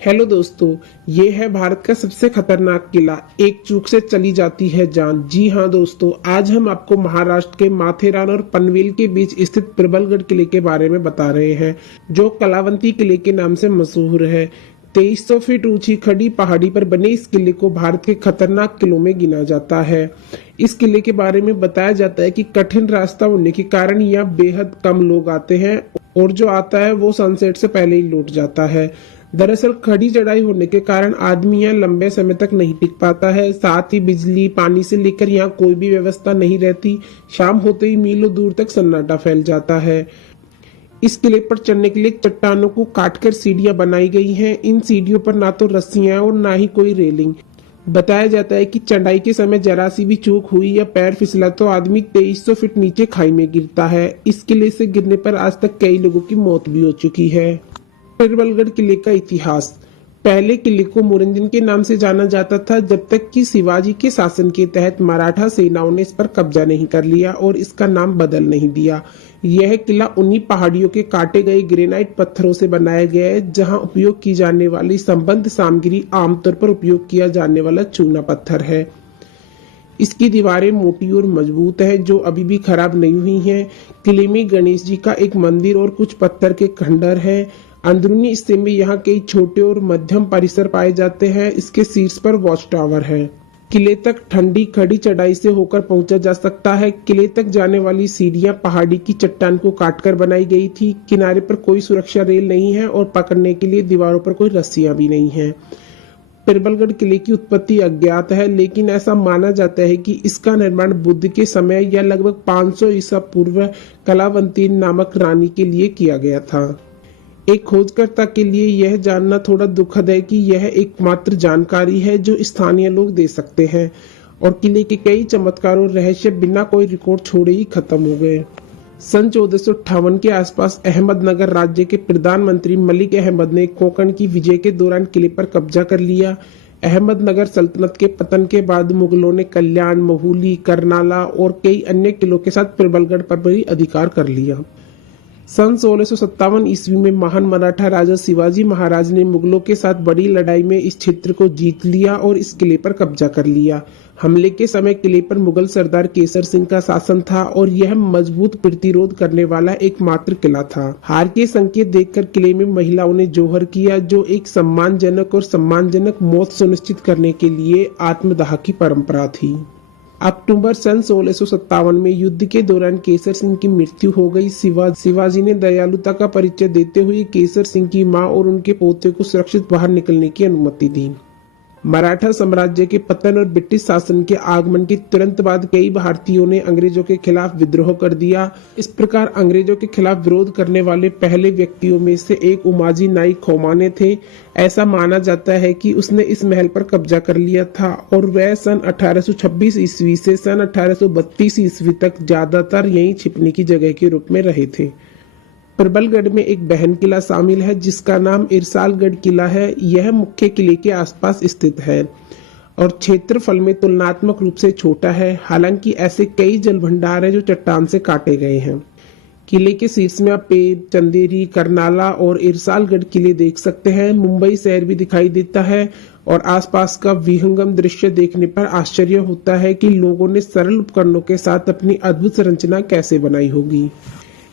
Hello दोस्तों, ये है भारत का सबसे खतरनाक किला। एक चूक से चली जाती है जान। जी हाँ दोस्तों, आज हम आपको महाराष्ट्र के माथेरान और पनवेल के बीच स्थित प्रबलगढ़ किले के बारे में बता रहे हैं, जो कलावंती किले के नाम से मशहूर है। 2300 फीट ऊंची खड़ी पहाड़ी पर बने इस किले को भारत के खतरनाक किलों में गिना जाता है। इस किले के बारे में बताया जाता है कि कठिन रास्ता होने के कारण यहाँ बेहद कम लोग आते हैं और जो आता है वो सनसेट से पहले ही लौट जाता है। दरअसल खड़ी चढ़ाई होने के कारण आदमी यहाँ लंबे समय तक नहीं टिक पाता है। साथ ही बिजली पानी से लेकर यहाँ कोई भी व्यवस्था नहीं रहती। शाम होते ही मीलों दूर तक सन्नाटा फैल जाता है। इस किले पर चढ़ने के लिए चट्टानों को काटकर सीढ़ियां बनाई गई हैं। इन सीढ़ियों पर ना तो रस्सियां और ना ही कोई रेलिंग। बताया जाता है कि चढ़ाई के समय जरा सी भी चूक हुई या पैर फिसला तो आदमी 2300 फीट नीचे खाई में गिरता है। इस किले से गिरने पर आज तक कई लोगों की मौत भी हो चुकी है। प्रबलगढ़ किले का इतिहास। पहले किले को मुरंजन के नाम से जाना जाता था, जब तक कि शिवाजी के शासन के तहत मराठा सेनाओं ने इस पर कब्जा नहीं कर लिया और इसका नाम बदल नहीं दिया। यह किला उन्हीं पहाड़ियों के काटे गए ग्रेनाइट पत्थरों से बनाया गया है, जहां उपयोग की जाने वाली संबंध सामग्री आमतौर पर उपयोग किया जाने वाला चूना पत्थर है। इसकी दीवारें मोटी और मजबूत है, जो अभी भी खराब नहीं हुई हैं। किले में गणेश जी का एक मंदिर और कुछ पत्थर के खंडर है। अंदरूनी हिस्से में यहाँ कई छोटे और मध्यम परिसर पाए जाते हैं। इसके शीर्ष पर वॉच टावर है। किले तक ठंडी खड़ी चढ़ाई से होकर पहुंचा जा सकता है। किले तक जाने वाली सीढ़ियां पहाड़ी की चट्टान को काटकर बनाई गई थी। किनारे पर कोई सुरक्षा रेल नहीं है और पकड़ने के लिए दीवारों पर कोई रस्सियां भी नहीं है। प्रबलगढ़ किले की उत्पत्ति अज्ञात है, लेकिन ऐसा माना जाता है कि इसका निर्माण बुद्ध के समय या लगभग 500 ईसा पूर्व कलावंती नामक रानी के लिए किया गया था। एक खोजकर्ता के लिए यह जानना थोड़ा दुखद है कि यह एकमात्र जानकारी है जो स्थानीय लोग दे सकते हैं और किले के कई चमत्कार और रहस्य बिना कोई रिकॉर्ड छोड़े ही खत्म हो गए। सन 1458 के आसपास अहमदनगर राज्य के प्रधानमंत्री मलिक अहमद ने कोंकण की विजय के दौरान किले पर कब्जा कर लिया। अहमदनगर सल्तनत के पतन के बाद मुगलों ने कल्याण, महुली, करनाला और कई अन्य किलों के साथ प्रबलगढ़ पर भी अधिकार कर लिया। सन 1657 ईस्वी में महान मराठा राजा शिवाजी महाराज ने मुगलों के साथ बड़ी लड़ाई में इस क्षेत्र को जीत लिया और इस किले पर कब्जा कर लिया। हमले के समय किले पर मुगल सरदार केसर सिंह का शासन था और यह मजबूत प्रतिरोध करने वाला एकमात्र किला था। हार के संकेत देखकर किले में महिलाओं ने जोहर किया, जो एक सम्मानजनक मौत सुनिश्चित करने के लिए आत्मदाह की परंपरा थी। अक्टूबर सन 1657 में युद्ध के दौरान केसर सिंह की मृत्यु हो गई। शिवाजी ने दयालुता का परिचय देते हुए केसर सिंह की मां और उनके पोते को सुरक्षित बाहर निकलने की अनुमति दी। मराठा साम्राज्य के पतन और ब्रिटिश शासन के आगमन के तुरंत बाद कई भारतीयों ने अंग्रेजों के खिलाफ विद्रोह कर दिया। इस प्रकार अंग्रेजों के खिलाफ विरोध करने वाले पहले व्यक्तियों में से एक उमाजी नाई खोमाने थे। ऐसा माना जाता है कि उसने इस महल पर कब्जा कर लिया था और वह सन 1826 ईस्वी से सन 1832 ईस्वी तक ज्यादातर यहीं छिपने की जगह के रूप में रहे थे। प्रबलगढ़ में एक बहन किला शामिल है, जिसका नाम इरसालगढ़ किला है। यह मुख्य किले के आसपास स्थित है और क्षेत्रफल में तुलनात्मक रूप से छोटा है। हालांकि ऐसे कई जल भंडार हैं जो चट्टान से काटे गए हैं। किले के शीर्ष में आप पेब, चंदेरी, करनाला और इरसालगढ़ किले देख सकते हैं। मुंबई शहर भी दिखाई देता है और आसपास का विहंगम दृश्य देखने पर आश्चर्य होता है कि लोगों ने सरल उपकरणों के साथ अपनी अद्भुत संरचना कैसे बनाई होगी।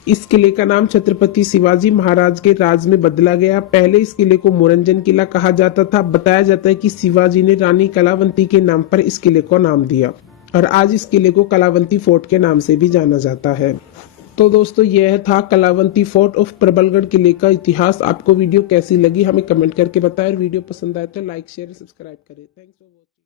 इस किले का नाम छत्रपति शिवाजी महाराज के राज में बदला गया। पहले इस किले को मुरंजन किला कहा जाता था। बताया जाता है कि शिवाजी ने रानी कलावंती के नाम पर इस किले को नाम दिया और आज इस किले को कलावंती फोर्ट के नाम से भी जाना जाता है। तो दोस्तों, यह था कलावंती फोर्ट ऑफ प्रबलगढ़ किले का इतिहास। आपको वीडियो कैसी लगी हमें कमेंट करके बताएं। वीडियो पसंद आए तो लाइक, शेयर, सब्सक्राइब करें। Thanks for watching.